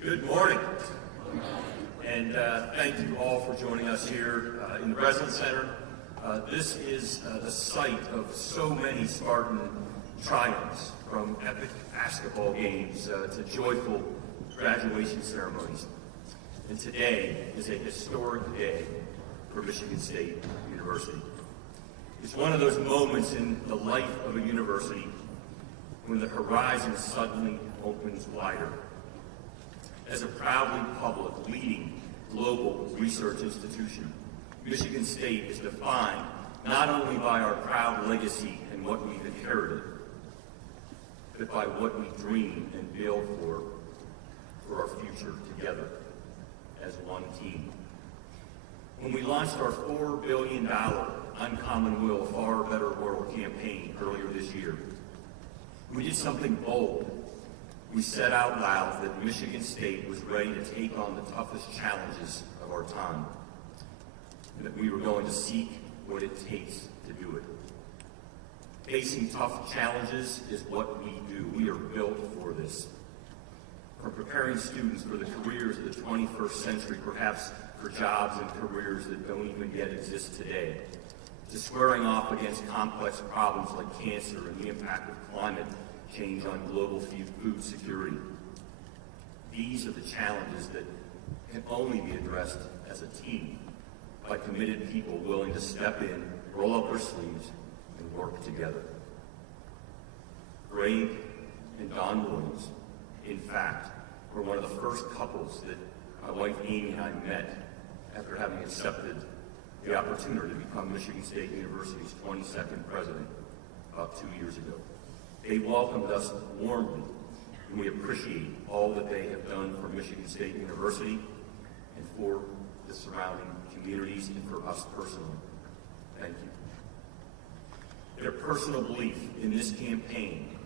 Good morning, and thank you all for joining us here in the Breslin Center. This is the site of so many Spartan triumphs, from epic basketball games to joyful graduation ceremonies. And today is a historic day for Michigan State University. It's one of those moments in the life of a university when the horizon suddenly opens wider. As a proudly public, leading global research institution, Michigan State is defined not only by our proud legacy and what we've inherited, but by what we dream and build for our future together as one team. When we launched our $4 billion Uncommon Will, Far Better World campaign earlier this year, we did something bold. We said out loud that Michigan State was ready to take on the toughest challenges of our time, and that we were going to seek what it takes to do it. Facing tough challenges is what we do. We are built for this. From preparing students for the careers of the 21st century, perhaps for jobs and careers that don't even yet exist today, to squaring off against complex problems like cancer and the impact of climate change on global food security. These are the challenges that can only be addressed as a team by committed people willing to step in, roll up their sleeves, and work together. Greg and Don Williams, in fact, were one of the first couples that my wife Amy and I met after having accepted the opportunity to become Michigan State University's 22nd president about 2 years ago. They welcomed us warmly, and we appreciate all that they have done for Michigan State University and for the surrounding communities and for us personally. Thank you. Their personal belief in this campaign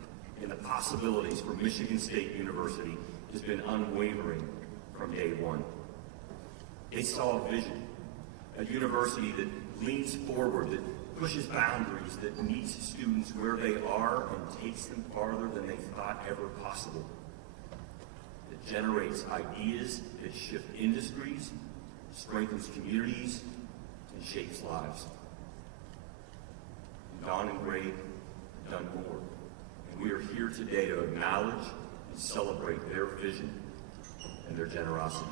and the possibilities for Michigan State University has been unwavering from day one. They saw a vision, a university that leans forward, that pushes boundaries, that meets students where they are and takes them farther than they thought ever possible, that generates ideas that shift industries, strengthens communities, and shapes lives. And Don and Greg have done more, and we are here today to acknowledge and celebrate their vision and their generosity.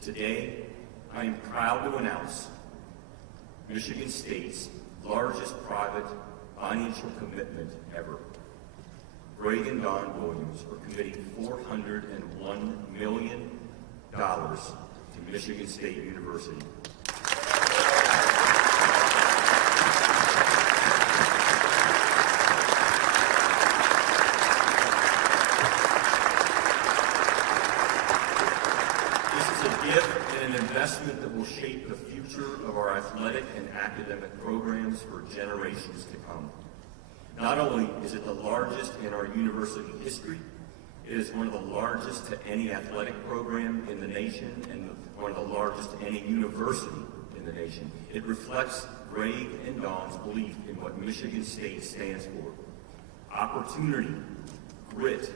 Today, I am proud to announce Michigan State's largest private financial commitment ever. Greg and Don Williams are committing $401 million to Michigan State University. Investment that will shape the future of our athletic and academic programs for generations to come. Not only is it the largest in our university history, it is one of the largest to any athletic program in the nation and one of the largest to any university in the nation. It reflects Greg and Don's belief in what Michigan State stands for: opportunity, grit,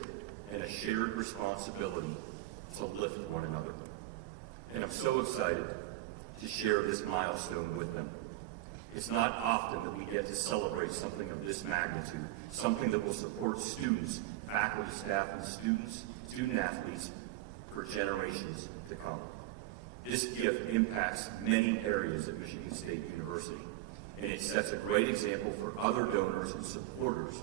and a shared responsibility to lift one another. And I'm so excited to share this milestone with them. It's not often that we get to celebrate something of this magnitude, something that will support students, faculty, staff, and student athletes for generations to come. This gift impacts many areas at Michigan State University, and it sets a great example for other donors and supporters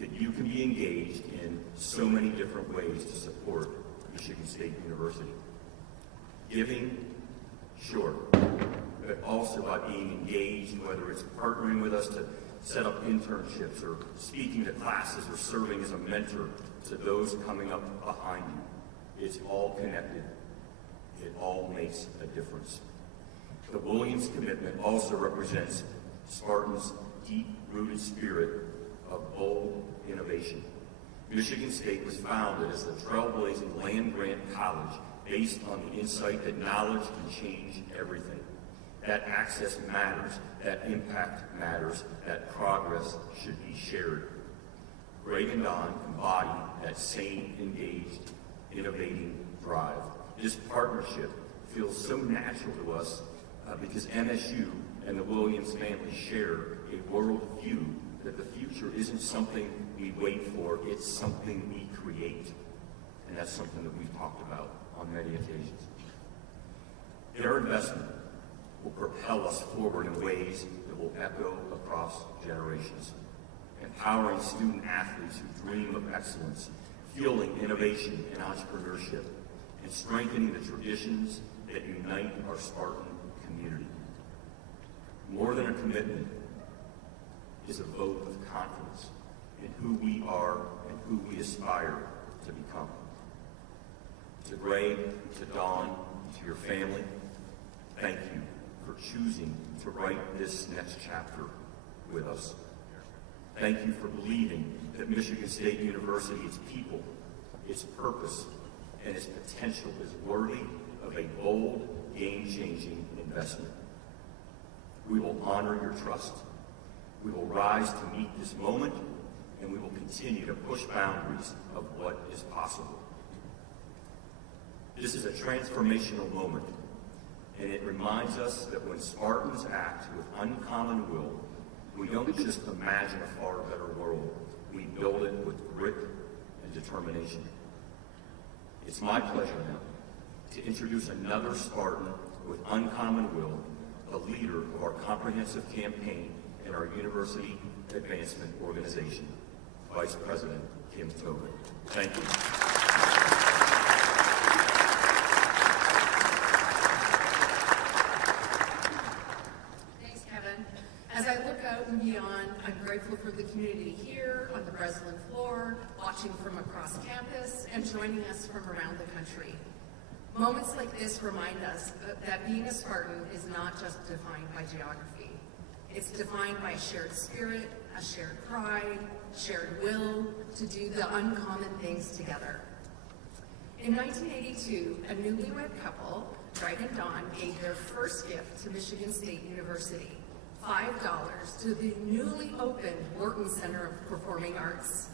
that you can be engaged in so many different ways to support Michigan State University. Giving, sure, but also by being engaged, whether it's partnering with us to set up internships or speaking to classes or serving as a mentor to those coming up behind you. It's all connected. It all makes a difference. The Williams commitment also represents Spartan's deep-rooted spirit of bold innovation. Michigan State was founded as the trailblazing land-grant college based on the insight that knowledge can change everything. That access matters, that impact matters, that progress should be shared. Greg and Don embody that same engaged innovating drive. This partnership feels so natural to us because MSU and the Williams family share a world view that the future isn't something we wait for, it's something we create. And that's something that we've talked about on many occasions. Their investment will propel us forward in ways that will echo across generations, empowering student athletes who dream of excellence, fueling innovation and entrepreneurship, and strengthening the traditions that unite our Spartan community. More than a commitment is a vote of confidence in who we are and who we aspire to become. To Greg, to Dawn, to your family, thank you for choosing to write this next chapter with us. Thank you for believing that Michigan State University, its people, its purpose, and its potential is worthy of a bold, game-changing investment. We will honor your trust. We will rise to meet this moment, and we will continue to push boundaries of what is possible. This is a transformational moment, and it reminds us that when Spartans act with uncommon will, we don't just imagine a far better world, we build it with grit and determination. It's my pleasure now to introduce another Spartan with uncommon will, the leader of our comprehensive campaign in our University Advancement Organization, Vice President Kim Tobin. Thank you. Thanks, Kevin. As I look out and beyond, I'm grateful for the community here on the Breslin floor, watching from across campus, and joining us from around the country. Moments like this remind us that being a Spartan is not just defined by geography. It's defined by a shared spirit, a shared pride, shared will to do the uncommon things together. In 1982, a newlywed couple, Greg and Dawn, gave their first gift to Michigan State University, $5 to the newly opened Wharton Center of Performing Arts.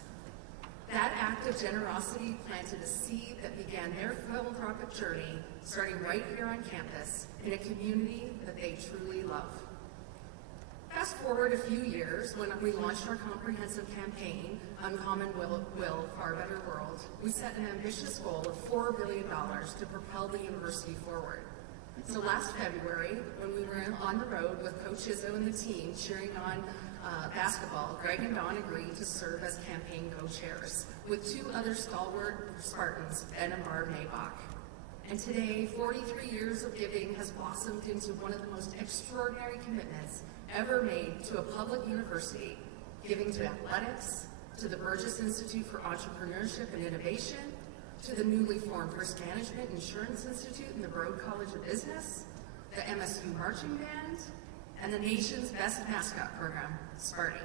That act of generosity planted a seed that began their philanthropic journey, starting right here on campus in a community that they truly love. Fast forward a few years, when we launched our comprehensive campaign, Uncommon Will, Far Better World, we set an ambitious goal of $4 billion to propel the university forward. So last February, when we were on the road with Coach Izzo and the team cheering on basketball, Greg and Dawn agreed to serve as campaign co-chairs with two other stalwart Spartans, Ben and Barb Nabok. And today, 43 years of giving has blossomed into one of the most extraordinary commitments ever made to a public university, giving to athletics, to the Burgess Institute for Entrepreneurship and Innovation, to the newly formed Risk Management Insurance Institute and the Broad College of Business, the MSU Marching Band, and the nation's best mascot program, Sparty.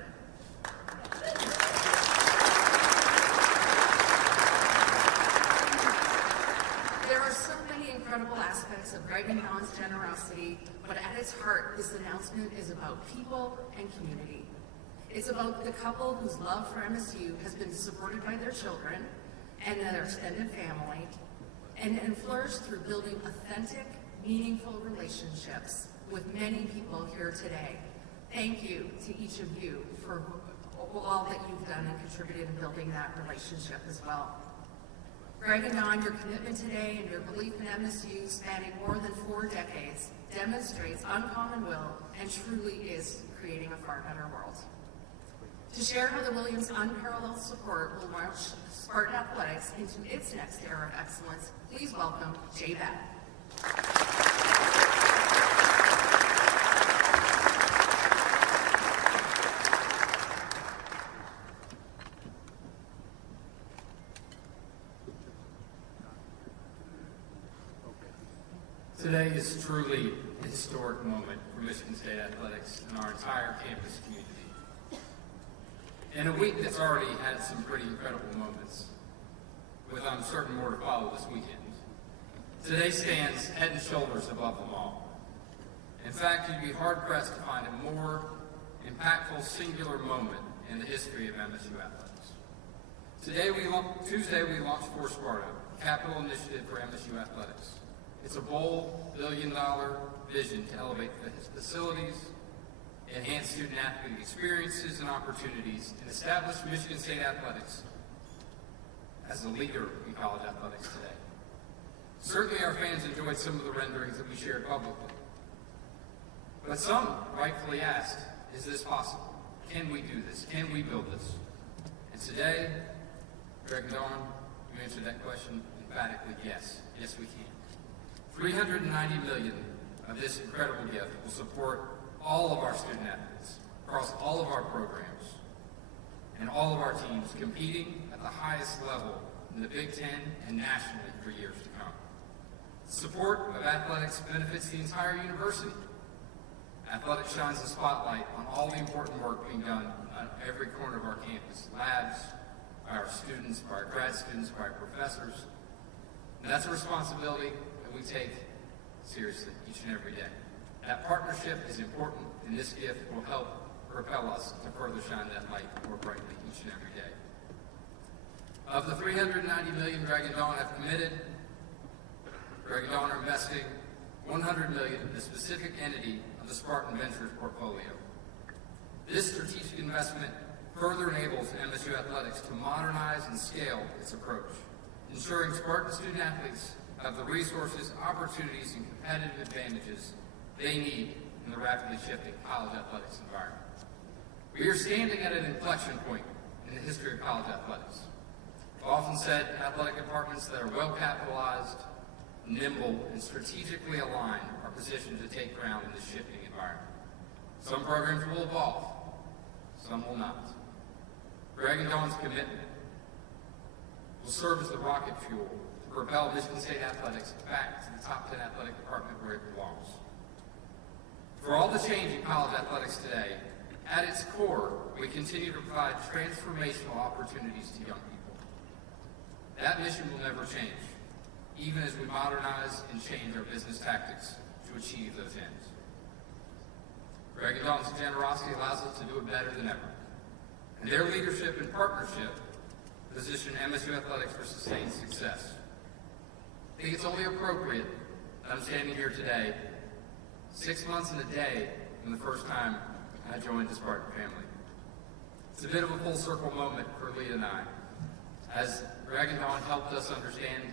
There are so many incredible aspects of Greg and Dawn's generosity, but at its heart, this announcement is about people and community. It's about the couple whose love for MSU has been supported by their children and their extended family, and flourished through building authentic, meaningful relationships with many people here today. Thank you to each of you for all that you've done and contributed in building that relationship as well. Greg and Dawn, your commitment today and your belief in MSU spanning more than 4 decades demonstrates uncommon will and truly is creating a far better world. To share how the Williams' unparalleled support will march Spartan Athletics into its next era of excellence, please welcome Jay Beck. Today is truly a historic moment for Michigan State Athletics and our entire campus community. In a week that's already had some pretty incredible moments, with I'm certain more to follow this weekend, today stands head and shoulders above them all. In fact, you'd be hard-pressed to find a more impactful singular moment in the history of MSU athletics. Tuesday we launched For Sparta, capital initiative for MSU athletics. It's a bold, billion-dollar vision to elevate the facilities, enhance student-athlete experiences and opportunities, and establish Michigan State athletics as a leader in college athletics today. Certainly our fans enjoyed some of the renderings that we shared publicly. But some rightfully asked, is this possible? Can we do this? Can we build this? And today, Greg and Dawn, you answered that question emphatically, yes. Yes, we can. $390 million of this incredible gift will support all of our student athletes across all of our programs and all of our teams competing at the highest level in the Big Ten and nationally for years to come. Support of athletics benefits the entire university. Athletics shines a spotlight on all the important work being done on every corner of our campus, labs, by our students, by our grad students, by our professors. And that's a responsibility that we take seriously each and every day. That partnership is important, and this gift will help propel us to further shine that light more brightly each and every day. Of the $390 million Greg and Dawn have committed, Greg and Dawn are investing $100 million in a specific entity of the Spartan Ventures portfolio. This strategic investment further enables MSU athletics to modernize and scale its approach, ensuring Spartan student athletes have the resources, opportunities, and competitive advantages they need in the rapidly shifting college athletics environment. We are standing at an inflection point in the history of college athletics. I've often said athletic departments that are well capitalized, nimble, and strategically aligned are positioned to take ground in this shifting environment. Some programs will evolve, some will not. Greg and Dawn's commitment will serve as the rocket fuel to propel Michigan State athletics back to the top 10 athletic department where it belongs. For all the change in college athletics today, at its core, we continue to provide transformational opportunities to young people. That mission will never change, even as we modernize and change our business tactics to achieve those ends. Greg and Dawn's generosity allows us to do it better than ever. And their leadership and partnership position MSU athletics for sustained success. I think it's only appropriate that I'm standing here today, 6 months and a day from the first time I joined the Spartan family. It's a bit of a full circle moment for Leah and I, as Greg and Dawn helped us understand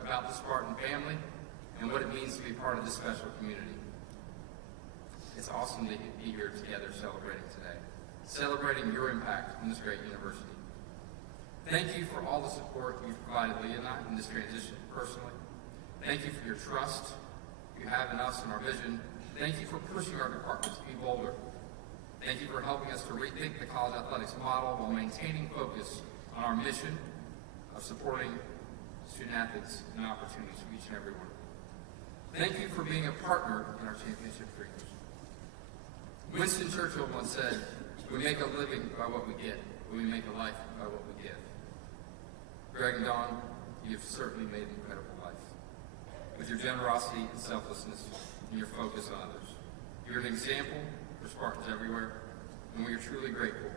about the Spartan family and what it means to be part of this special community. It's awesome to be here together celebrating today, celebrating your impact on this great university. Thank you for all the support you've provided Leah and I in this transition personally. Thank you for your trust you have in us and our vision. Thank you for pushing our departments to be bolder. Thank you for helping us to rethink the college athletics model while maintaining focus on our mission of supporting student athletes and opportunities for each and every one. Thank you for being a partner in our championship dreams. Winston Churchill once said, "We make a living by what we get, but we make a life by what we give." Greg and Dawn, you've certainly made an incredible life. With your generosity and selflessness and your focus on others. You're an example for Spartans everywhere, and we are truly grateful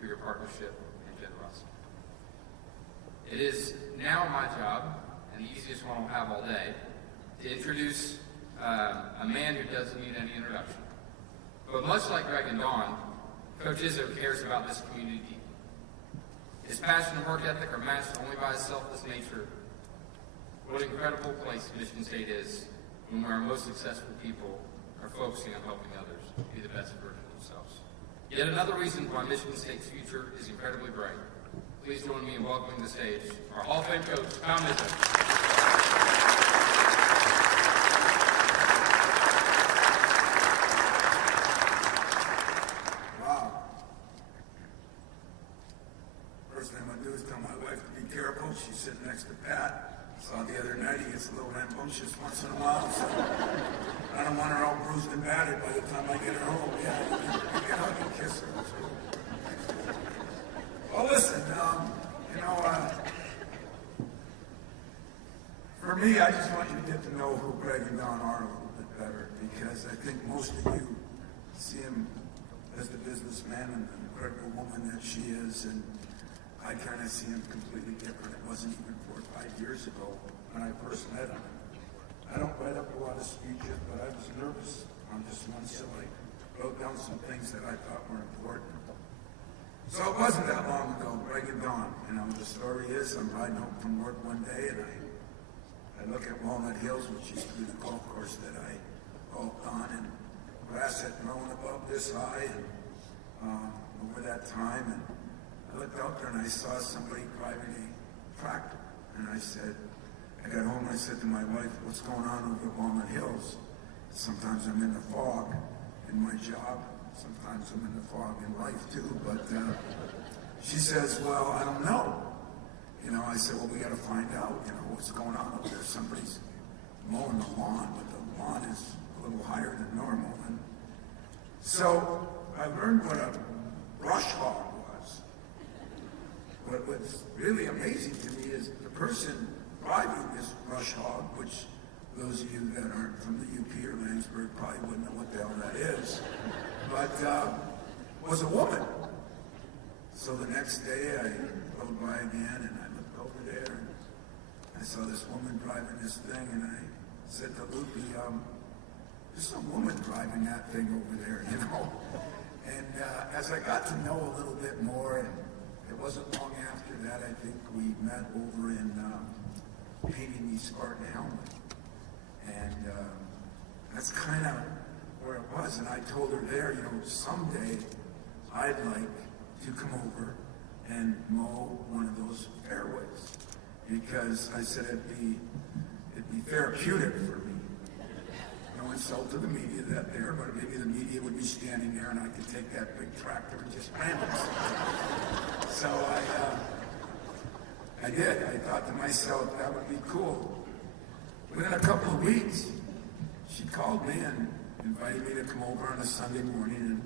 for your partnership and generosity. It is now my job, and the easiest one I'll have all day, to introduce a man who doesn't need any introduction. But much like Greg and Dawn, Coach Izzo cares about this community. His passion and work ethic are matched only by his selfless nature. What an incredible place Michigan State is when our most successful people are focusing on helping others be the best version of themselves. Yet another reason why Michigan State's future is incredibly bright. Please join me in welcoming to the stage our Hall of Fame coach, Tom Izzo. She's sitting next to Pat. Saw the other night he gets a little rambunctious once in a while, so I don't want her all bruised and battered by the time I get her home. Yeah, you can hug and kiss her. That's cool. Well, listen, for me, I just want you to get to know who Greg and Dawn are a little bit better, because I think most of you see him as the businessman and the incredible woman that she is, and I kind of see him completely different. It wasn't even 4 or 5 years ago when I first met him. I don't write up a lot of speeches, but I was nervous on this one, so I wrote down some things that I thought were important. So it wasn't that long ago, Greg and Dawn. The story is I'm riding home from work one day and I look at Walnut Hills, which used to be the golf course that I golfed on, and grass had grown above this high and over that time. And I looked out there and I saw somebody driving a tractor. And I got home and I said to my wife, what's going on over at Walnut Hills? Sometimes I'm in the fog in my job. Sometimes I'm in the fog in life too. But she says, well, I don't know. I said, well, we got to find out, what's going on over there. Somebody's mowing the lawn, but the lawn is a little higher than normal. And so I learned what a brush hog was. What's really amazing to me is the person driving this brush hog, which those of you that aren't from the UP or Lansburg probably wouldn't know what the hell that is, but was a woman. So the next day I rode by again and I looked over there and I saw this woman driving this thing and I said to Lupe, there's some woman driving that thing over there, And as I got to know a little bit more, and it wasn't long after that, I think we met over in painting the Spartan helmet. And that's kind of where it was. And I told her there, someday I'd like to come over and mow one of those fairways. Because I said it'd be therapeutic for me. No insult to the media that there, but maybe the media would be standing there and I could take that big tractor and just ram it. So I did. I thought to myself, that would be cool. Within a couple of weeks, she called me and invited me to come over on a Sunday morning and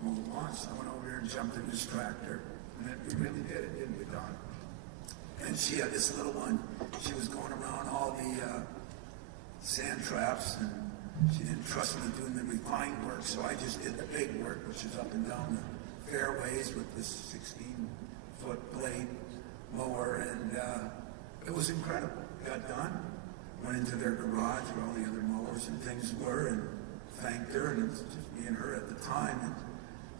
mow the lawn. So I went over here and jumped in this tractor. And we really did it, didn't we, Don? And she had this little one. She was going around all the sand traps, and she didn't trust me doing the refined work, so I just did the big work, which is up and down the fairways with this 16-foot blade mower, and it was incredible. Got done, went into their garage where all the other mowers and things were, and thanked her, and it was just me and her at the time. And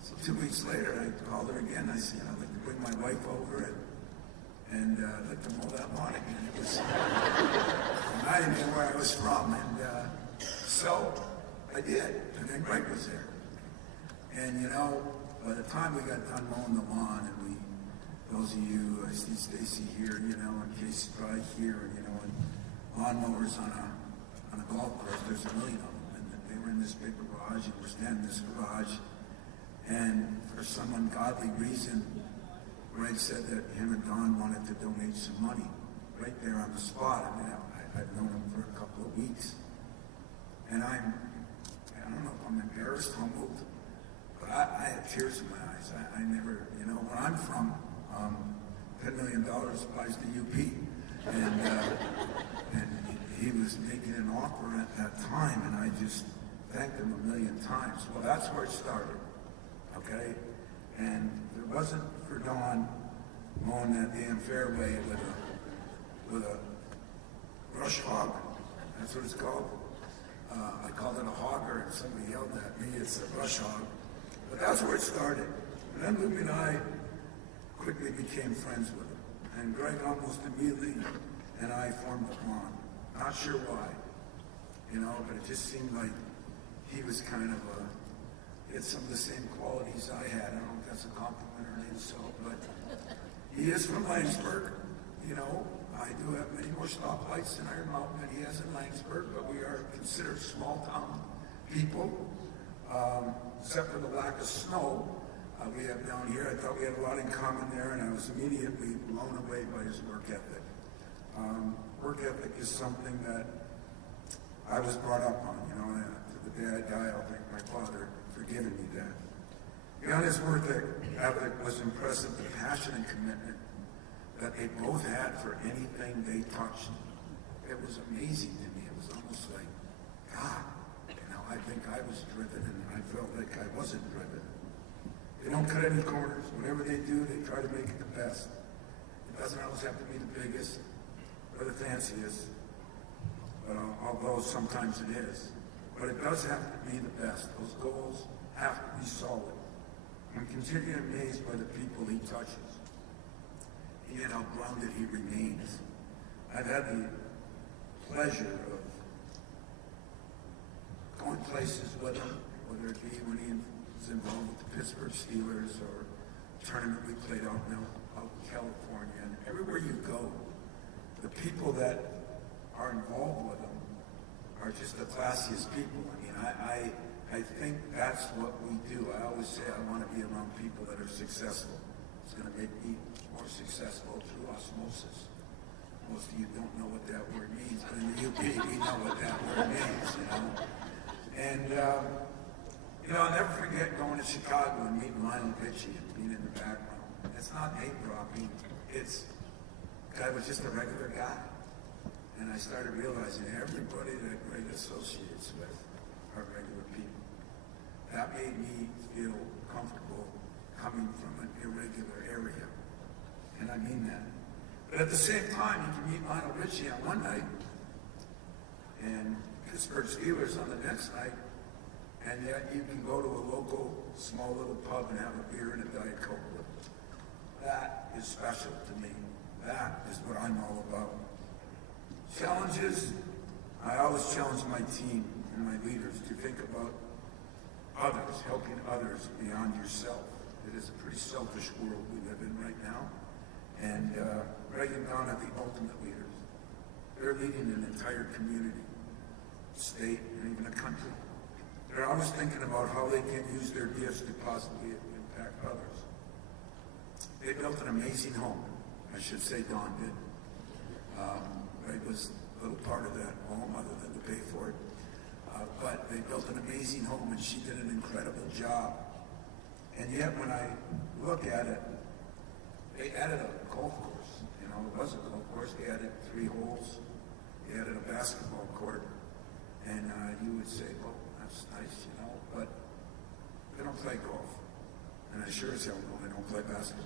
so 2 weeks later, I called her again. I said, I'd like to bring my wife over and I'd like to mow that lawn again. It was not even where I was from, and so I did. And then Greg was there, and by the time we got done mowing the lawn, and those of you, I see Stacy here, and Casey Dry here, and lawnmowers on a golf course, there's a million of them, and they were in this big garage, and we're standing in this garage, and for some ungodly reason, Greg said that him and Don wanted to donate some money right there on the spot. I mean, I've known him for a couple of weeks, and I don't know if I'm embarrassed, humbled, but I had tears in my eyes. I never, where I'm from, $10 million applies to UP, and he was making an offer at that time, and I just thanked him a million times. Well, that's where it started, okay? And if it wasn't for Dawn mowing that damn fairway with a brush hog, that's what it's called. I called it a hogger, and somebody yelled at me, it's a brush hog. But that's where it started. And then Luke and I quickly became friends with him. And Greg almost immediately and I formed a bond. Not sure why, but it just seemed like he was kind of he had some of the same qualities I had. I don't know if that's a compliment or an insult, but he is from Lansburg. I do have many more stoplights in Iron Mountain than he has in Lansburg, but we are considered small town people, except for the lack of snow we have down here. I thought we had a lot in common there, and I was immediately blown away by his work ethic. Work ethic is something that I was brought up on, and to the day I die, I'll thank my father for giving me that. Beyond his work ethic was impressive the passion and commitment that they both had for anything they touched. It was amazing to me. It was almost like, God, I think I was driven, and I felt like I wasn't driven. They don't cut any corners. Whatever they do, they try to make it the best. It doesn't always have to be the biggest or the fanciest, but although sometimes it is. But it does have to be the best. Those goals have to be solid. I'm continually amazed by the people he touches, and how grounded he remains. I've had the pleasure of going places with him, whether it be when he was involved with the Pittsburgh Steelers or a tournament we played out in California. And everywhere you go, the people that are involved with him are just the classiest people. I mean, I think that's what we do. I always say I want to be around people that are successful. It's going to make me more successful through osmosis. Most of you don't know what that word means, but in the UP, we know what that word means, you know. And, I'll never forget going to Chicago and meeting Lionel Richie and being in the background. It's not name dropping. It's, the guy was just a regular guy. And I started realizing everybody that Greg associates with are regular people. That made me feel comfortable coming from an irregular area. And I mean that. But at the same time, you can meet Lionel Richie on one night and Pittsburgh Steelers on the next night, and yet you can go to a local, small little pub and have a beer and a Diet Coke with them. That is special to me. That is what I'm all about. Challenges, I always challenge my team and my leaders to think about others, helping others beyond yourself. It is a pretty selfish world we live in right now. And Greg and Don are the ultimate leaders. They're leading an entire community, state, and even a country. They're always thinking about how they can use their gifts to positively impact others. They built an amazing home. I should say Don did. Greg was a little part of that home other than to pay for it. But they built an amazing home, and she did an incredible job. And yet when I look at it, they added a golf course. You know, it was a golf course. They added 3 holes. They added a basketball court. And you would say, well, that's nice, you know, but they don't play golf. And I sure as hell know they don't play basketball.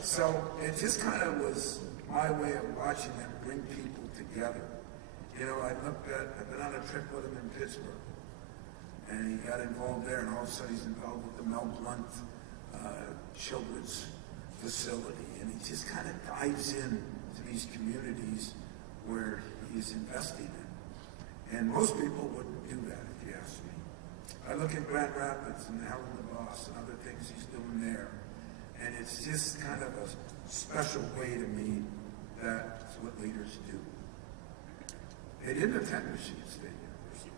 So it just kind of was my way of watching them bring people together. You know, I've been on a trip with him in Pittsburgh. And he got involved there, and all of a sudden he's involved with the Mel Blount Children's Facility, and he just kind of dives in to these communities where he's investing in. And most people wouldn't do that, if you ask me. I look at Grand Rapids and Helen DeVos and other things he's doing there, and it's just kind of a special way to me. That's what leaders do. They didn't attend Michigan State University,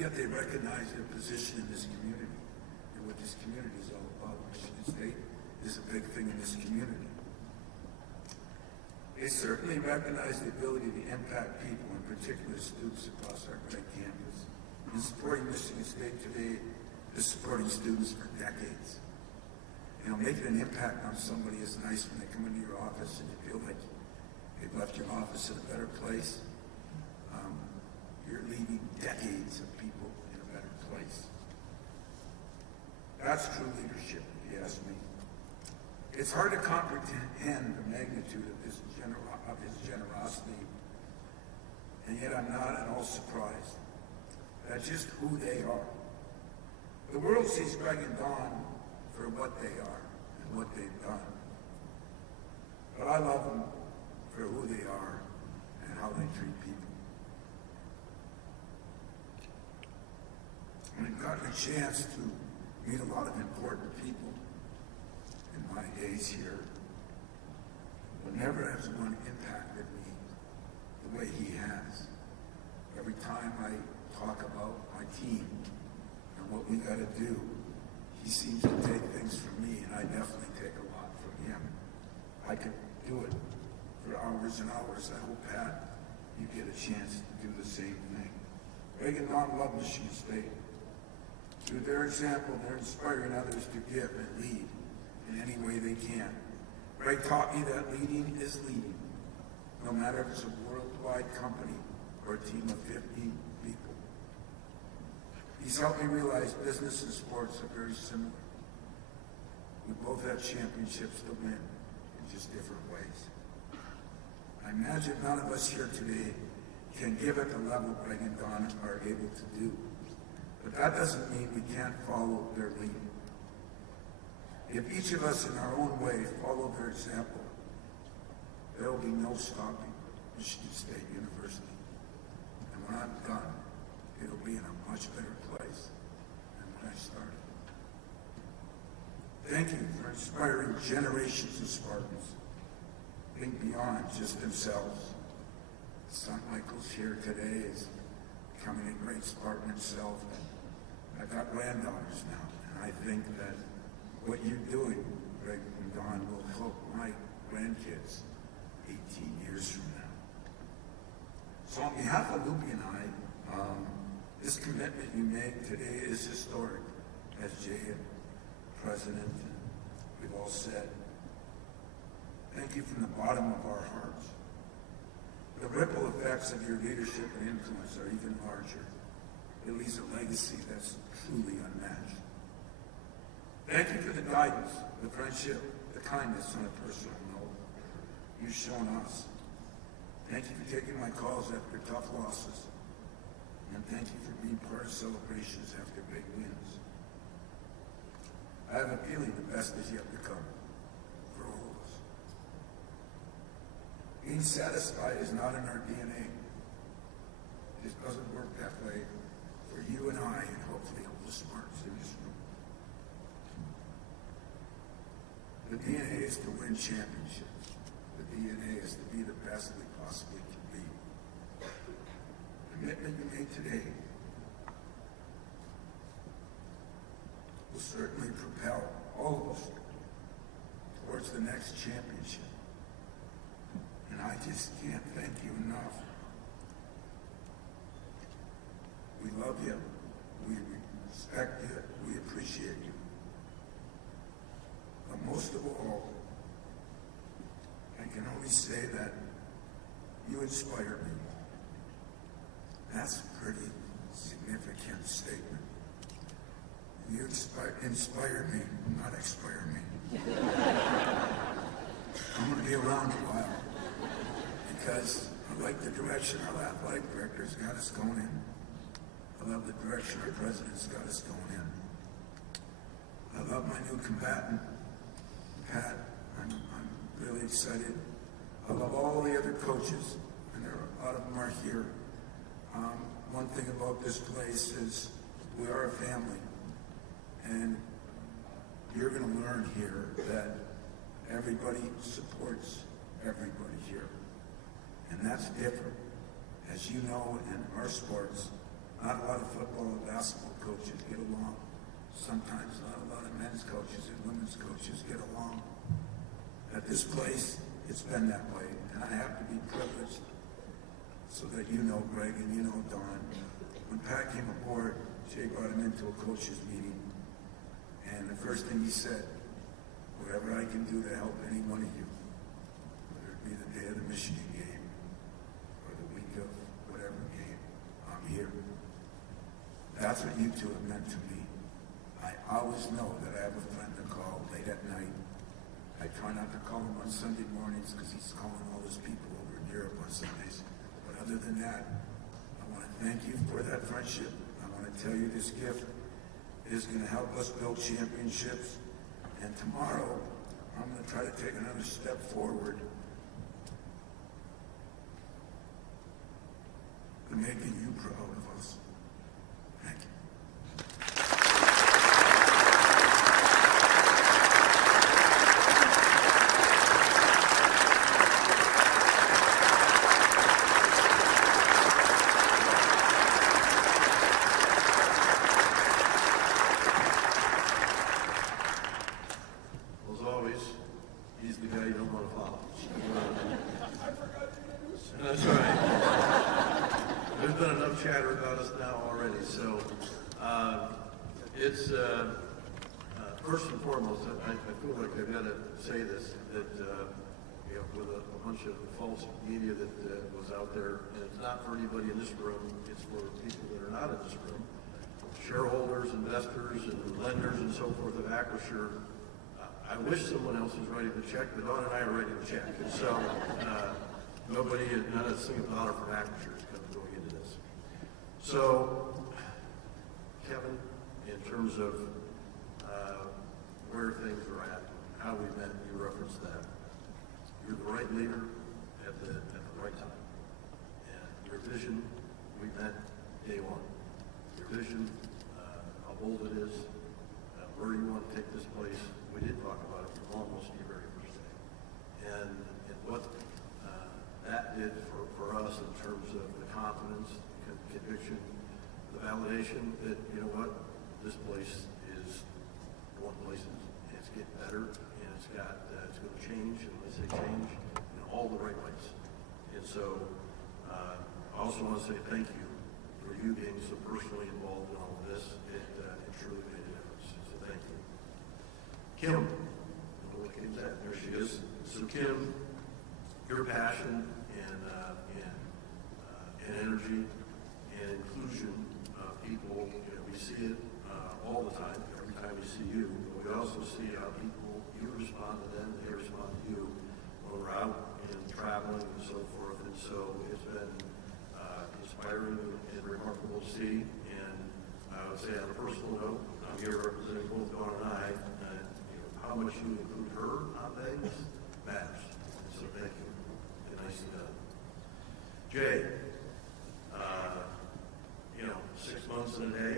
yet they recognize their position in this community and what this community is all about. Michigan State is a big thing in this community. They certainly recognize the ability to impact people, in particular students across our great campus. In supporting Michigan State today is supporting students for decades. You know, making an impact on somebody is nice when they come into your office and you feel like they've left your office in a better place. You're leaving decades of people in a better place. That's true leadership, if you ask me. It's hard to comprehend the magnitude of his generosity, and yet I'm not at all surprised. That's just who they are. The world sees Greg and Don for what they are and what they've done. But I love them for who they are and how they treat people. I've gotten a chance to meet a lot of important people in my days here, but never has one impacted me the way he has. Every time I talk about my team and what we got to do, he seems to take things from me, and I definitely take a lot from him. I could do it for hours and hours. I hope, Pat, you get a chance to do the same thing. Greg and Don love Michigan State. Through their example, they're inspiring others to give and lead in any way they can. Greg taught me that leading is leading, no matter if it's a worldwide company or a team of 15 people. He's helped me realize business and sports are very similar. We both have championships to win in just different ways. I imagine none of us here today can give at the level Greg and Don are able to do. But that doesn't mean we can't follow their lead. If each of us in our own way follow their example, there will be no stopping Michigan State University. And when I'm done, it'll be in a much better place than when I started. Thank you for inspiring generations of Spartans, think beyond just themselves. Son Michael's here today is becoming a great Spartan himself. I've got granddaughters now, and I think that what you're doing, Greg and Don, will help my grandkids 18 years from now. So on behalf of Luby and I, this commitment you make today is historic, as Jay and President and we've all said. Thank you from the bottom of our hearts. The ripple effects of your leadership and influence are even larger. It leaves a legacy that's truly unmatched. Thank you for the guidance, the friendship, the kindness on a personal note you've shown us. Thank you for taking my calls after tough losses. And thank you for being part of celebrations after big wins. I have a feeling the best is yet to come for all of us. Being satisfied is not in our DNA. It just doesn't work that way for you and I, and hopefully all the smarts in this room. The DNA is to win championships. The DNA is to be the best we possibly can be. The commitment you made today will certainly propel all of us towards the next championship. And I just can't thank you enough. We love you, we respect you, we appreciate you. But most of all, I can only say that you inspire me. That's a pretty significant statement. You inspire me, not expire me. I'm going to be around a while because I like the direction our athletic director's got us going in. I love the direction our president's got us going in. I love my new combatant, Pat. I'm really excited. I love all the other coaches, and a lot of them are here. One thing about this place is we are a family, and you're going to learn here that everybody supports everybody here. And that's different. As you know, in our sports, not a lot of football and basketball coaches get along. Sometimes not a lot of men's coaches and women's coaches get along. At this place, it's been that way, and I have to be privileged so that you know Greg and you know Don. When Pat came aboard, Jay brought him into a coaches meeting, and the first thing he said, whatever I can do to help any one of you, whether it be the day of the Michigan game or the week of whatever game, I'm here. That's what you two have meant to me. I always know that I have a friend to call late at night. I try not to call him on Sunday mornings because he's calling all those people over in Europe on Sundays. But other than that, I want to thank you for that friendship. I want to tell you this gift is going to help us build championships. And tomorrow, I'm going to try to take another step forward to making you proud of us. Thank you. Well, as always, he's the guy you don't want to follow. That's all right. There's been enough chatter about us now already, so it's first and foremost, I feel like I've got to say this, that with a bunch of false media that was out there, and it's not for anybody in this room, it's for people that are not in this room, shareholders, investors, and lenders and so forth of Acrisure. I wish someone else was writing the check, but Dawn and I are writing the check. And so, none of the single dollar from Acrisure is going into this. So, Kevin, in terms of where things are at, how we met, you referenced that. You're the right leader at the right time. And your vision, we met day one. Your vision, how bold it is, where you want to take this place. We did talk about it from almost your very first day. And what that did for us in terms of the confidence, conviction, the validation that, you know what, this place is going places. It's getting better, and it's going to change, and when I say change, in all the right ways. And so I also want to say thank you for you being so personally involved in all of this. It truly made a difference. So thank you. Kim, I don't know what Kim's at. There she is. So Kim, your passion and energy and inclusion of people, we see it all the time. Every time we see you, but we also see how people, you respond to them, they respond to you when we're out and traveling and so forth. And so it's been inspiring and remarkable to see. And I would say on a personal note, I'm here representing both Dawn and I, how much you include her on things matters. And so thank you. And nicely done. Jay, 6 months and a day.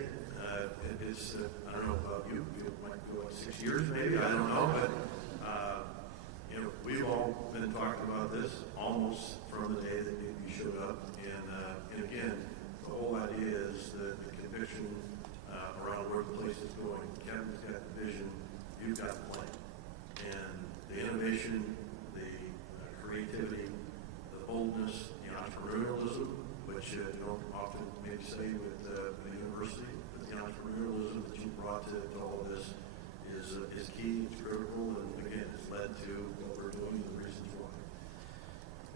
It's, I don't know about you, it might go 6 years maybe, I don't know, but, we've all been talking about this almost from the day that you showed up. And again, the whole idea is the conviction around where the place is going. Kevin's got the vision, you've got the plan. And the innovation, the creativity, the boldness, the entrepreneurialism, which you don't often maybe say with the university, but the entrepreneurialism that you brought to all of this is key, it's critical, and again, it's led to what we're doing and the reasons why.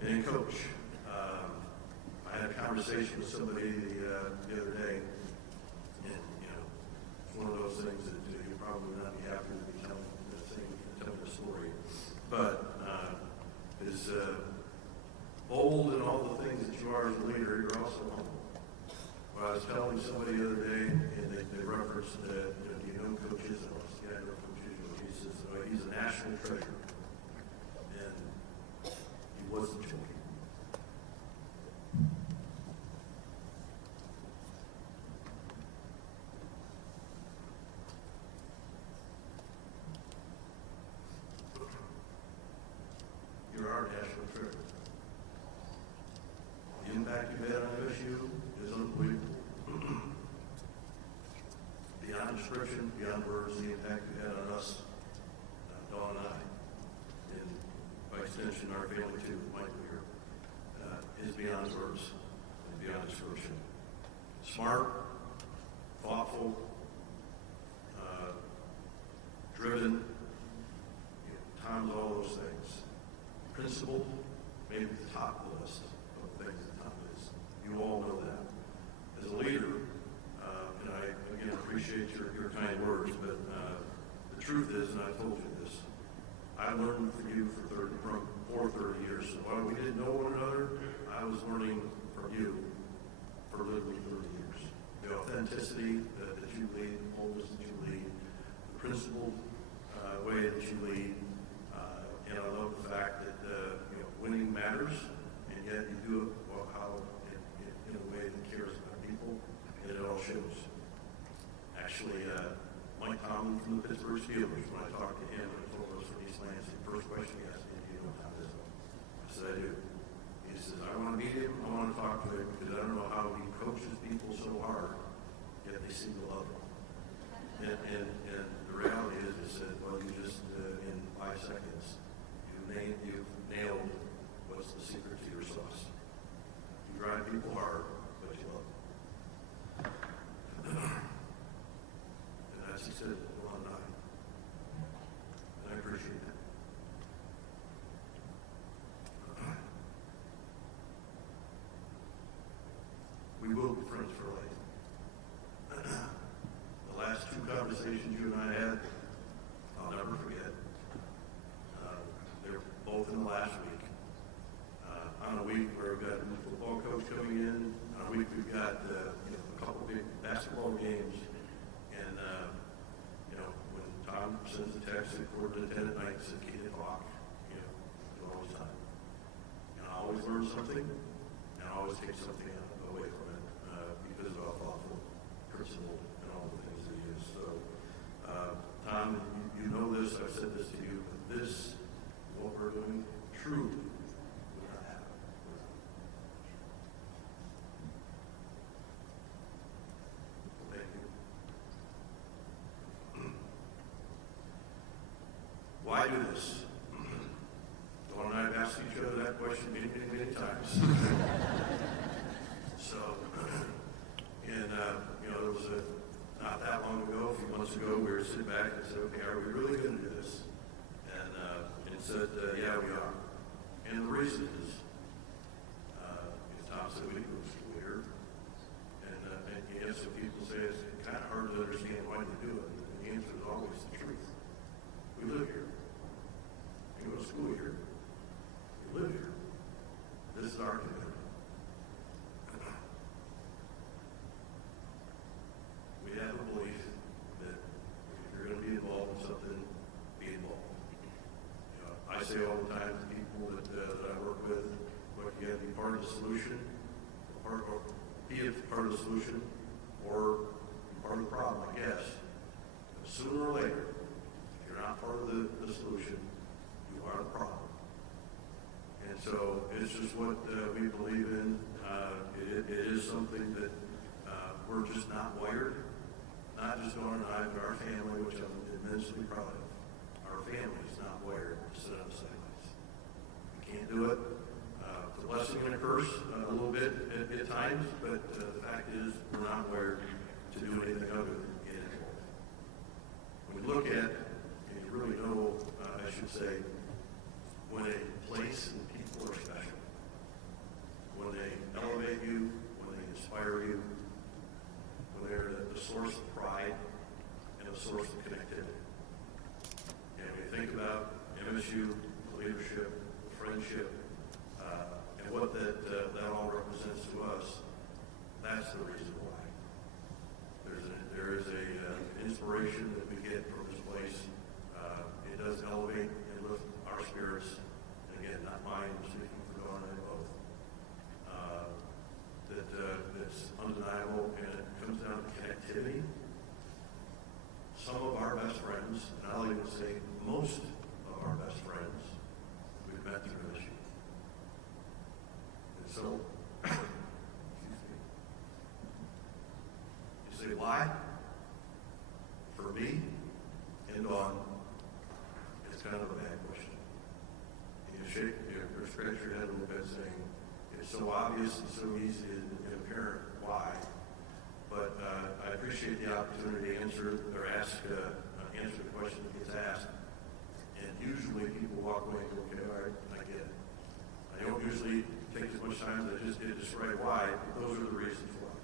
And Coach, I had a conversation with somebody the other day, and it's one of those things that you're probably not be happy to be telling the story, but is bold in all the things that you are as a leader, you're also humble. Well, I was telling somebody the other day, and they referenced that, do you know Coach Izzo? Yeah, I know Coach Izzo. He says, he's a national treasure. And he wasn't joking. You're our national treasure. The impact you had on OSU is unbelievable. Beyond description, beyond words, the impact you had on us, Dawn and I, and by extension our family too, Mike here, is beyond words and beyond description. Smart, thoughtful, driven, times all those things. Principled, maybe the top of the list of things that Tom is. You all know that. As a leader, and I, again, appreciate your kind words, but the truth is, and I told you this, I learned from you for 30 years. So while we didn't know one another, I was learning from you for literally 30 years. The authenticity that you lead, the boldness that you lead, the principled way that you lead, and I love the fact that winning matters, and yet you do it in a way that cares about people, and it all shows. Actually, Mike Tomlin from the Pittsburgh Steelers, when I talked to him and I told us from East Lansing, the first question he asked me, do you know Tom Izzo? I said, I do. He says, I want to meet him, I want to talk to him, because I don't know how he coaches people so hard, yet they seem to love him. And the reality is that, well, you just, in 5 seconds, you've nailed what's the secret to your sauce. You drive people hard, but you love them. And as he said, well, I'm not. And I appreciate that. We will be friends for life. The last 2 conversations you and I had, I'll never forget. we've got a couple big basketball games, and when Tom sends a text at 10:15 at night, says 8 o'clock, it's always time. And I always learn something, and I always take something away from it because of how thoughtful, personal, and all the things that he is. So, Tom, you know this. I've said this to you. But this, what we're doing, truly would not happen without him. Thank you. Why do this? Dawn and I have asked each other that question many times. So, and there was not that long ago, a few months ago, we were sitting back and said, okay, are we really going to do this? And it said, yeah, we are. And the reason is Tom said we go to school here, and you have some people say it's kind of hard to understand why they do it. And the answer is always the truth. We live here. We go to school here. We live here. This is our community. We have a belief that if you're going to be involved in something, be involved. I say all the time to people that I work with, look, you have to be part of the solution, be a part of the solution, or be part of the problem, I guess. But sooner or later, if you're not part of the solution, you are the problem. And so it's just what we believe in. It is something that we're just not wired. Not just Dawn and I, but our family, which I'm immensely proud of. Our family is not wired to sit on the sidelines. We can't do it. It's a blessing and a curse a little bit at times, but the fact is we're not wired to do anything other than get involved. When we look at, and you really know, I should say, when a place and people are special, when they elevate you, when they inspire you, when they're the source of pride and the source of connectivity. And when you think about MSU, leadership, friendship, and what that all represents to us, that's the reason why. There is an inspiration that we get from this place. It does elevate and lift our spirits. And again, not mine, I'm speaking for Dawn and I both. That's undeniable, and it comes down to connectivity. Some of our best friends, and I'll even say most of our best friends, we've met through this year. And so, excuse me. You say, why? For me and Dawn, it's kind of a bad question. You scratch your head a little bit saying, it's so obvious and so easy and apparent why. But I appreciate the opportunity to answer the question that gets asked. And usually people walk away and go, okay, all right, I get it. I don't usually take as much time as I just did to describe why, but those are the reasons why.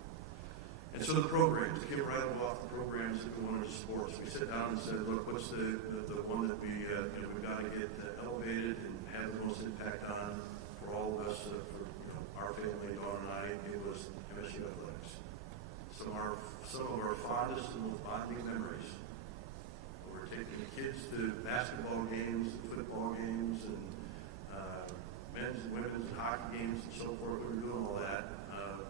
And so the programs, to get right off the programs that go into sports, we sit down and said, look, what's the one that we got to get elevated and have the most impact on for all of us, for our family, Dawn and I. It was MSU athletics. Some of our fondest and most bonding memories. We're taking the kids to basketball games, and football games, and men's and women's and hockey games and so forth. We were doing all that.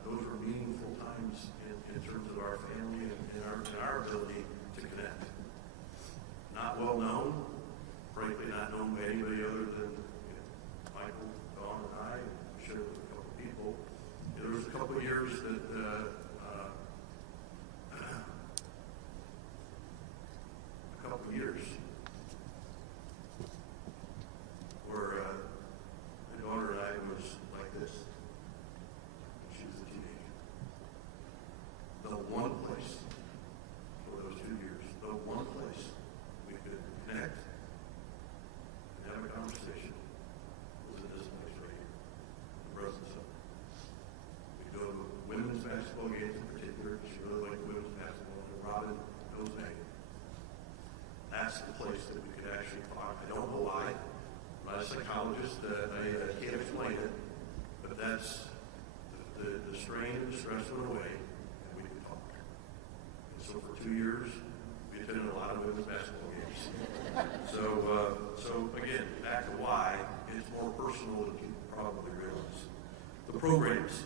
Those were meaningful times in terms of our family and our ability to connect. Not well known, frankly not known by anybody other than Michael, Dawn, and I, and I'm sure with a couple people. There was a couple of years that where my daughter and I was like this. She was a teenager. The one place for those 2 years, the one place we could connect and have a conversation was in this place right here, the Breslin Center. We'd go to women's basketball games in particular. She really liked women's basketball, and Robin knows Megan. That's the place that we could actually talk. I don't know why. I'm not a psychologist. I can't explain it. But that's the strain and the stress went away, and we could talk. And so for 2 years, we attended a lot of women's basketball games. So again, back to why it's more personal than people probably realize. The programs.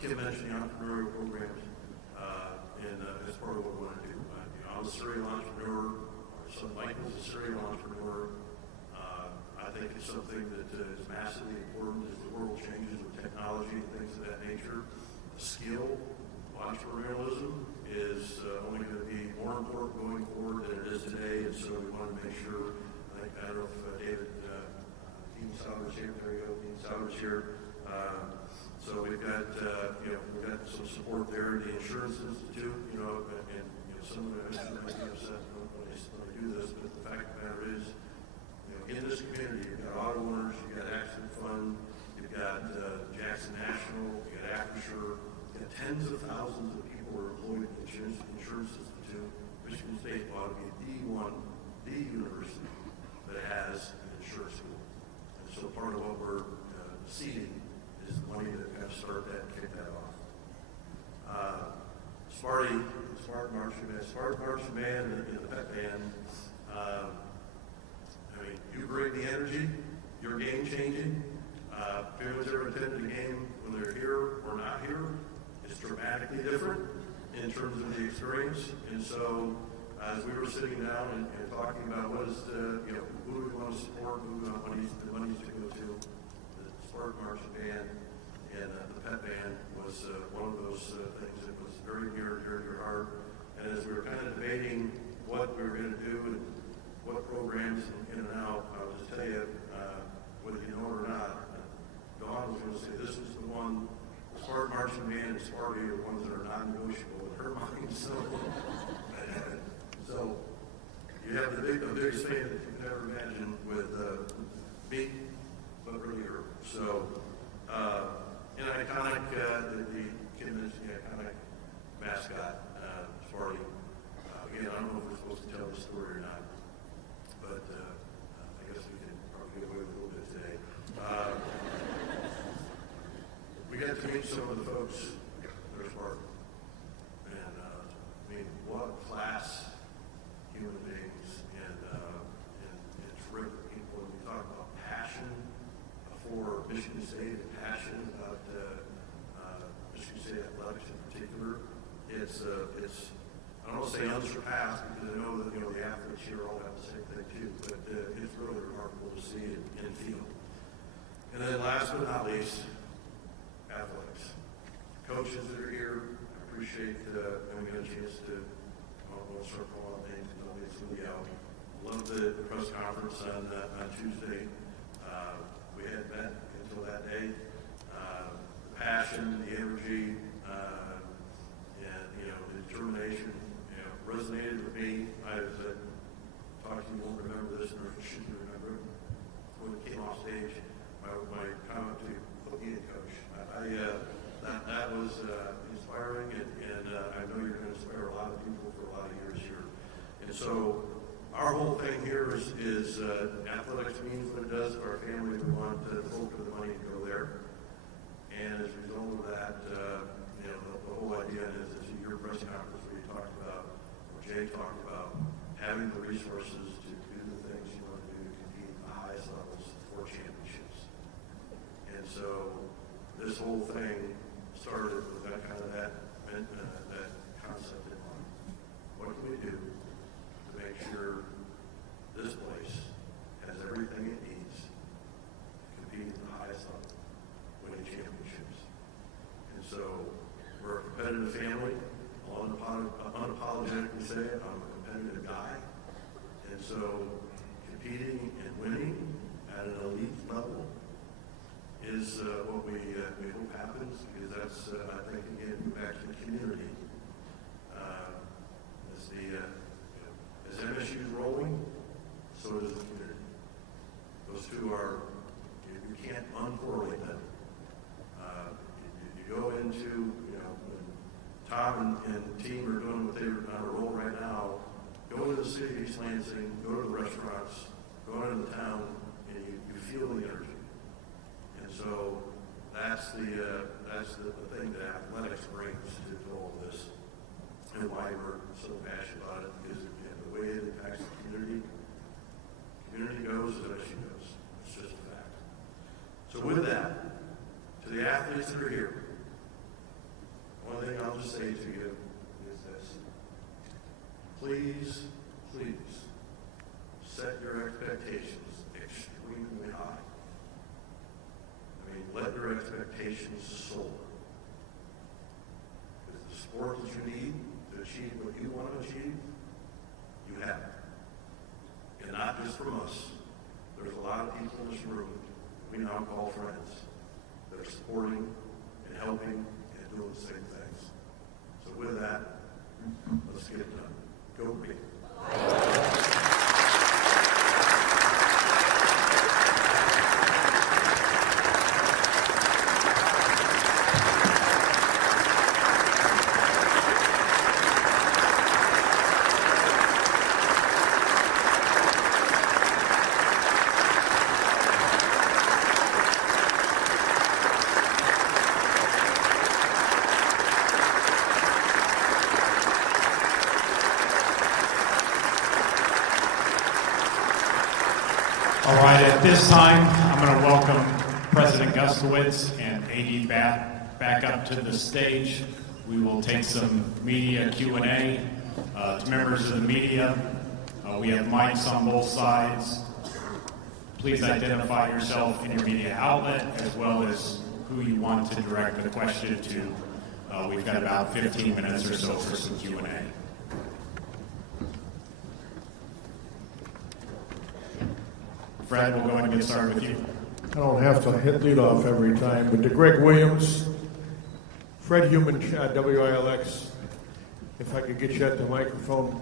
Kim mentioned the entrepreneurial programs, and that's part of what we want to do. I'm a serial entrepreneur. Our son Michael's a serial entrepreneur. I think it's something that is massively important as the world changes with technology and things of that nature. The skill of entrepreneurialism is only going to be more important going forward than it is today, and so we want to make sure, I don't know if David, Dean Sauer's here, there you go, Dean Sauer's here. So we've got, we've got some support there. The Insurance Institute, and some of the might be upset when they do this, but the fact of the matter is, in this community, you've got auto owners, you've got Accident Fund, you've got Jackson National, you've got Acrisure, you've got tens of thousands of people who are employed in the Insurance Institute. Michigan State ought to be the university that has an insurance school. And so part of what we're seeding is the money to kind of start that and kick that off. Smart Marching Band and the Pet Band. You bring the energy, you're game changing. Parents ever attended a game when they're here or not here, it's dramatically different in terms of the experience. And so as we were sitting down and talking about what is who do we want to support, who we want the monies to go to, the Smart Marching Band and the Pet Band was one of those things that was very near to your heart. And as we were kind of debating what we were going to do and what programs in and out, I would just tell you, whether you know it or not, Dawn was going to say this is the one, Smart Marching Band and Sparty are the ones that are non-negotiable in her mind. So you have the biggest fan that you could ever imagine with me, but really her. So an iconic, the Kim mentioned the iconic mascot, Sparty. Again, I don't know if we're supposed to tell the story or not, but I guess we can probably get away with a little bit today. We got to meet some of the folks that are Spartan. And what class human beings and terrific people. When we talk about passion for Michigan State and passion about Michigan State athletics in particular, it's I don't want to say unsurpassed because I know that the athletes here all have the same thing too, but it's really remarkable to see it and feel. And then last but not least, athletics. Coaches that are here, I appreciate having a chance to start calling names and all these really out. Love the press conference on Tuesday. We hadn't met until that day. The passion, the energy, and the determination, resonated with me. I was talking to you, won't remember this, or should you remember it? When we came off stage, my comment to put me in, Coach. That was inspiring, and I know you're going to inspire a lot of people for a lot of years here. And so our whole thing here is athletics means what it does for our family. We want the bulk of the money to go there. And as a result of that, the whole idea is your press conference where you talked about, or Jay talked about, having the resources to do the things you want to do to compete at the highest levels for championships. And so this whole thing started with that concept in mind. What can we do to make sure this place has everything it needs to compete at the highest level, winning championships? And so we're a competitive family. I'll unapologetically say it. I'm a competitive guy. And so competing and winning at an elite level is what we hope happens, because that's, I think, again, back to the community. As MSU is rolling, so does the community. Those two are, you can't uncorrelate them. You go into, when Tom and team are doing what they're on a roll right now, go into the city of East Lansing, go to the restaurants, go into the town, and you feel the energy. And so that's the thing that athletics brings to all this, and why we're so passionate about it, because again, the way it impacts the community goes as she goes. It's just a fact. So with that, to the athletes that are here, one thing I'll just say to you is this: please, please set your expectations extremely high. I mean, let your expectations soar. Because the sport that you need to achieve what you want to achieve, you have it. And not just from us. There's a lot of people in this room we now call friends that are supporting and helping and doing the same things. So with that, let's get it done. Go big. All right, at this time, I'm going to welcome President Guskowitz and AD back up to the stage. We will take some media Q&A. To members of the media, we have mics on both sides. Please identify yourself and your media outlet, as well as who you want to direct the question to. We've got about 15 minutes or so for some Q&A. Fred, we'll go ahead and get started with you. I don't have to hit lead off every time, but to Greg Williams, Fred Human, WILX, if I could get you at the microphone.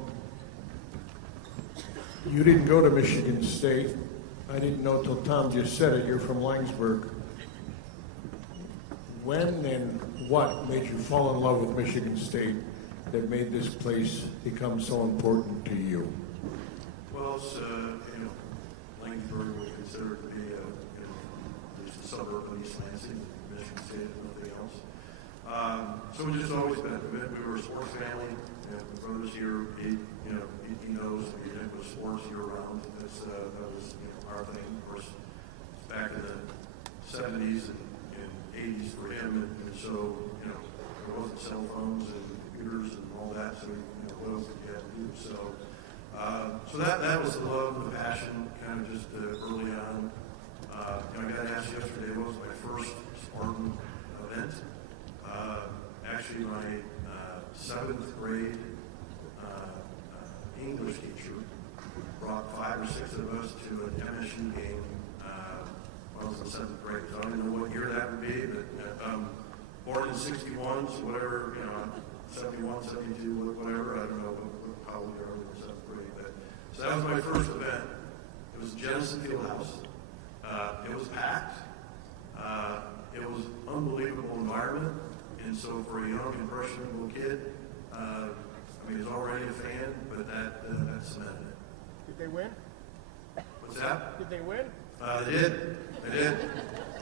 You didn't go to Michigan State. I didn't know till Tom just said it. You're from Langsburg. When and what made you fall in love with Michigan State that made this place become so important to you? Well, it's, Langsburg was considered to be at least a suburb of East Lansing, Michigan State, if nothing else. So we've just always been committed. We were a sports family. And my brother's here. He knows we did with sports year round. That was our thing. Of course, back in the 70s and 80s for him, and so there wasn't cell phones and computers and all that. So what else did you have to do? So that was the love, the passion, kind of just early on. I got asked yesterday what was my first Spartan event. Actually, my 7th grade English teacher brought 5 or 6 of us to an MSU game when I was in 7th grade. So I don't even know what year that would be, but born in 61, so whatever, 71, 72, whatever, I don't know what college or early 7th grade. But, so that was my first event. It was Jenison Fieldhouse. It was packed. It was an unbelievable environment. And so for a young, impressionable kid, he's already a fan, but that cemented it. Did they win? What's that? Did they win? They did. They did.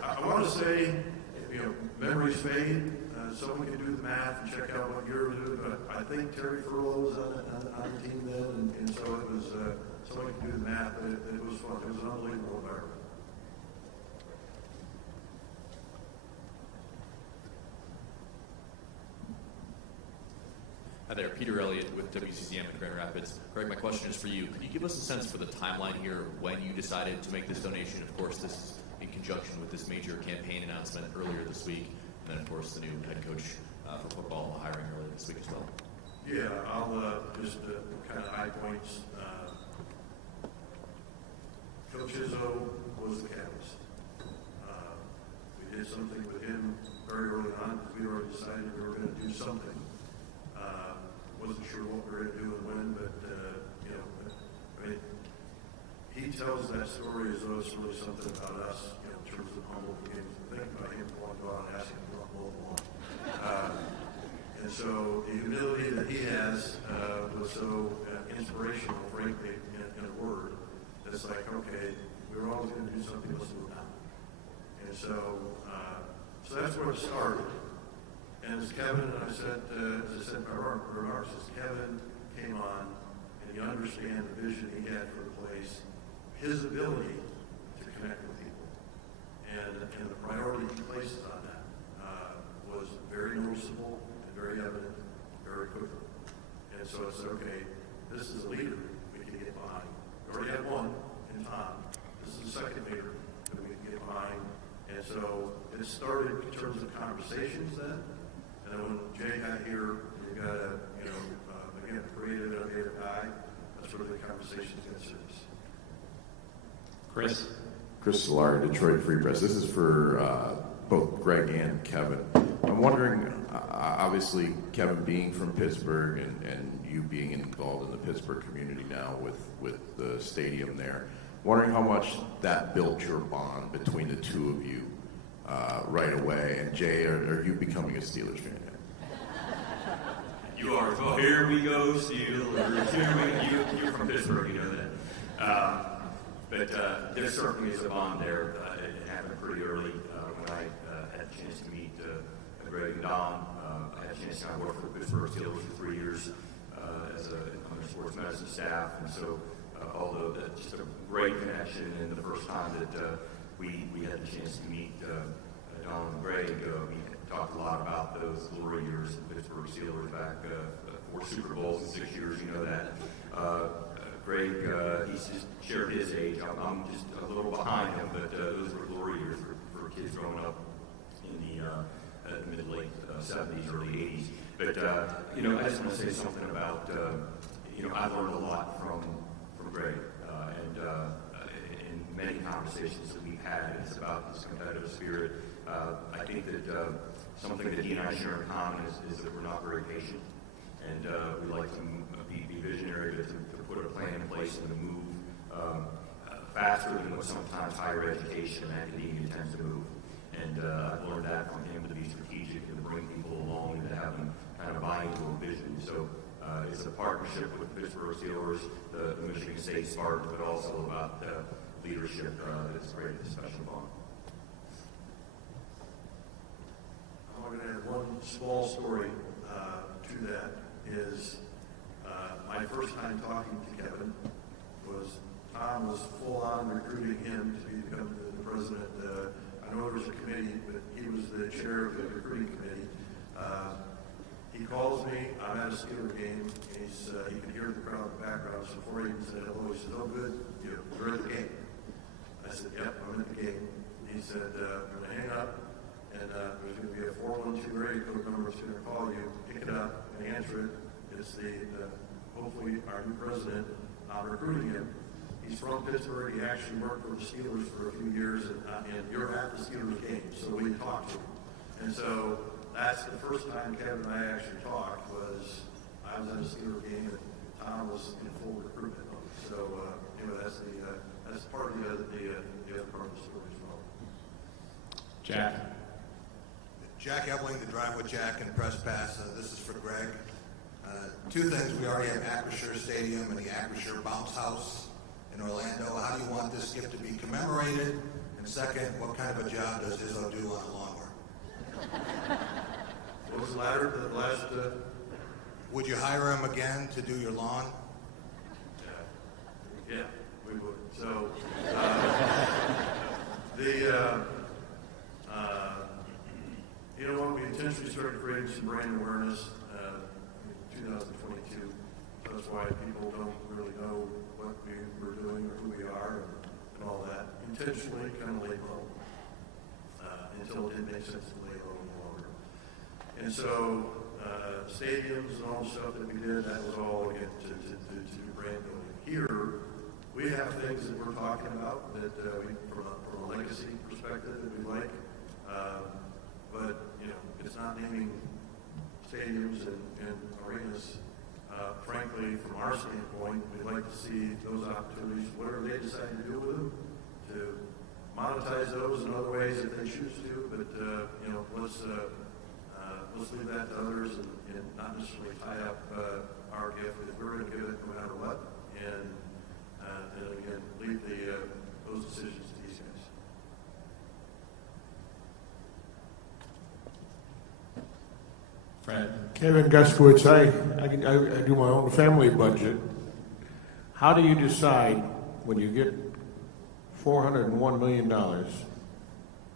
I want to say, memories fade. Someone can do the math and check out what year it was, but I think Terry Furlow was on the team then, and so it was, someone can do the math, but it was fun. It was an unbelievable environment. Hi there, Peter Elliott with WCCM in Grand Rapids. Greg, my question is for you. Could you give us a sense for the timeline here when you decided to make this donation? Of course, this is in conjunction with this major campaign announcement earlier this week, and then, of course, the new head coach for football hiring earlier this week as well. Yeah, I'll just kind of high points. Coach Izzo was the catalyst. We did something with him very early on because we already decided we were going to do something. Wasn't sure what we were going to do and when, but he tells that story as though it's really something about us, in terms of humble beginnings. Think about him going to go out and ask him to run both along. And so the humility that he has was so inspirational, frankly, in a word. It's like, okay, we were always going to do something, let's do it now. And so So that's where it started. And as Kevin and I said, as I said in our remarks, as Kevin came on and he understand the vision he had for the place, his ability to connect with people and the priority he places on that was very noticeable and very evident very quickly. And so I said, okay, this is a leader we can get behind. We already had one in Tom. This is the second leader that we can get behind. And so it started in terms of conversations then. And then when Jay got here, we got a, again, creative, innovative guy. That's where the conversations got serious. Chris? Chris Solar, Detroit Free Press. This is for both Greg and Kevin. I'm wondering, obviously, Kevin being from Pittsburgh and you being involved in the Pittsburgh community now with the stadium there, wondering how much that built your bond between the two of you right away. And Jay, are you becoming a Steelers fan yet? You are. Well, here we go, Steelers. You're from Pittsburgh, you know that. But there certainly is a bond there. It happened pretty early when I had a chance to meet Greg and Don. I had a chance to work for Pittsburgh Steelers for 3 years on the sports medicine staff, and so although that's just a great connection, and the first time that we had the chance to meet Don and Greg, we talked a lot about those glory years of the Pittsburgh Steelers back 4 Super Bowls in 6 years, you know that. Greg, he's just shared his age. I'm just a little behind him, but those were glory years for kids growing up in the mid-late 70s, early 80s. But, I just want to say something about, I've learned a lot from Greg. And in many conversations that we've had, it's about this competitive spirit. I think that something that he and I share in common is that we're not very patient. And we like to be visionary, to put a plan in place and to move faster than what sometimes higher education and academia tends to move. And I've learned that from him, to be strategic and to bring people along and to have them kind of buy into a vision. So it's a partnership with the Pittsburgh Steelers, the Michigan State Spartans, but also about leadership that's created a special bond. I'm going to add one small story to that. Is my first time talking to Kevin was Tom was full on recruiting him to become the president. I know there was a committee, but he was the chair of the recruiting committee. He calls me. I'm at a Steeler game. He can hear the crowd in the background. So before he even said hello, he said, "Oh, good, you're at the game." I said, "Yep, I'm at the game." He said, "I'm going to hang up, and there's going to be a 412 area code number that's going to call you. Pick it up and answer it. It's hopefully our new president. I'm recruiting him. He's from Pittsburgh. He actually worked for the Steelers for a few years, and you're at the Steelers game, so we talked to him." And so that's the first time Kevin and I actually talked. I was at a Steelers game, and Tom was in full recruitment mode. So that's part of the other part of the story as well. Jack? Jack Ebling, the Drive with Jack and Press Pass. This is for Greg. Two things. We already have Acrisure Stadium and the Acrisure Bounce House in Orlando. How do you want this gift to be commemorated? And second, what kind of a job does Izzo do on the lawnmower? What was the latter? The last? Would you hire him again to do your lawn? Yeah, we would. So you know what? We intentionally started creating some brand awareness in 2022. That's why people don't really know what we're doing or who we are and all that. Intentionally kind of laid low until it didn't make sense to lay low any longer. And so stadiums and all the stuff that we did, that was all again to do brand building. Here, we have things that we're talking about that from a legacy perspective that we like. But it's not naming stadiums and arenas. Frankly, from our standpoint, we'd like to see those opportunities, whatever they decide to do with them, to monetize those in other ways if they choose to. But let's leave that to others and not necessarily tie up our gift, because we're going to give it no matter what. And again, leave those decisions to these guys. Fred? Kevin Guskowitz, I do my own family budget. How do you decide when you get $401 million,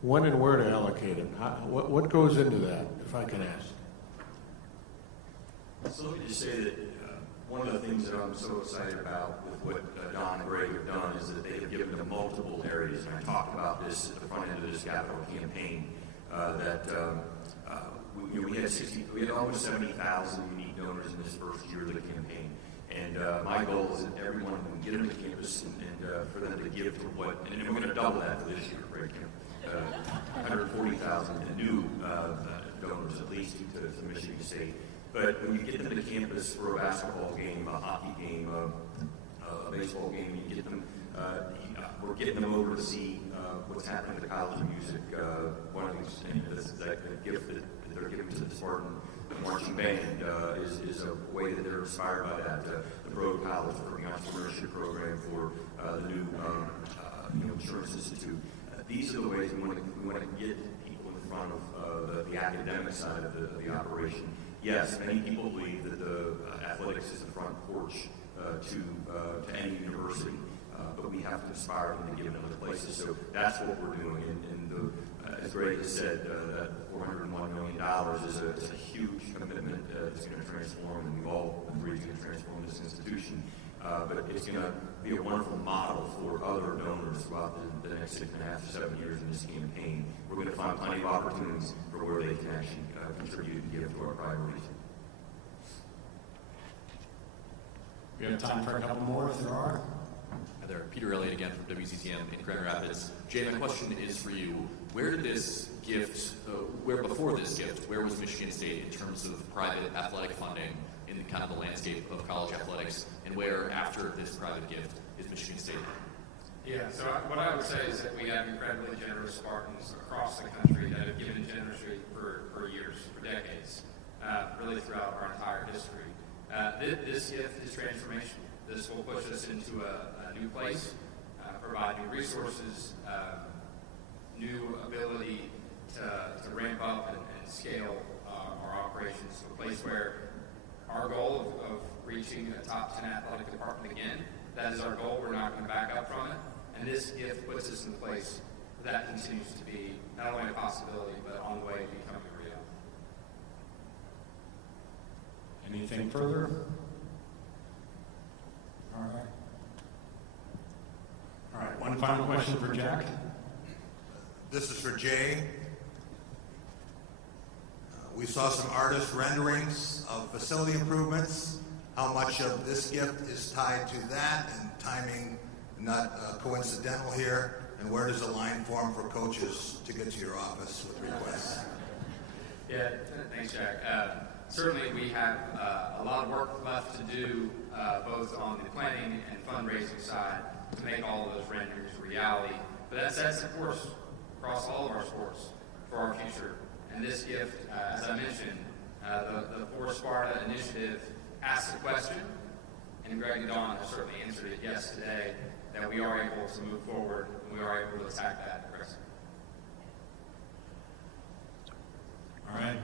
when and where to allocate it? What goes into that, if I can ask? So let me just say that one of the things that I'm so excited about with what Don and Greg have done is that they have given to multiple areas, and I talked about this at the front end of this capital campaign, we had almost 70,000 unique donors in this first year of the campaign. And my goal is that everyone can get into campus and for them to give to what, and we're going to double that for this year, right? 140,000 new donors at least to Michigan State. But when you get them to campus for a basketball game, a hockey game, a baseball game, you get them, we're getting them over to see what's happening at the College of Music. One of these things that gift that they're giving to the Spartan marching band is a way that they're inspired by that. The Broad College for the entrepreneurship program for the new Insurance Institute. These are the ways we want to get people in front of the academic side of the operation. Yes, many people believe that the athletics is the front porch to any university, but we have to inspire them to give them other places. So that's what we're doing. And as Greg has said, that $401 million is a huge commitment. It's going to transform, and we've all agreed it's going to transform this institution. But it's going to be a wonderful model for other donors throughout the next 6.5 to 7 years in this campaign. We're going to find plenty of opportunities for where they can actually contribute and give to our priorities. We have time for a couple more if there are. Hi there, Peter Elliott again from WCCM in Grand Rapids. Jay, my question is for you. Where did this gift, before this gift, where was Michigan State in terms of private athletic funding in kind of the landscape of college athletics, and where after this private gift is Michigan State? Yeah, so what I would say is that we have incredibly generous Spartans across the country that have given generously for years, for decades, really throughout our entire history. This gift is transformational. This will push us into a new place, provide new resources, new ability to ramp up and scale our operations to a place where our goal of reaching a top 10 athletic department again, that is our goal. We're not going to back up from it. And this gift puts us in a place that continues to be not only a possibility, but on the way to becoming a reality. Anything further? All right. All right, one final question for Jack. This is for Jay. We saw some artist renderings of facility improvements. How much of this gift is tied to that, and timing not coincidental here? And where does the line form for coaches to get to your office with requests? Yeah, thanks, Jack. Certainly we have a lot of work left to do, both on the planning and fundraising side, to make all of those renderings a reality. But that sets the course across all of our sports for our future. And this gift, as I mentioned, the For Sparta initiative asks the question, and Greg and Dawn have certainly answered it yes today, that we are able to move forward and we are able to attack that aggressively. All right.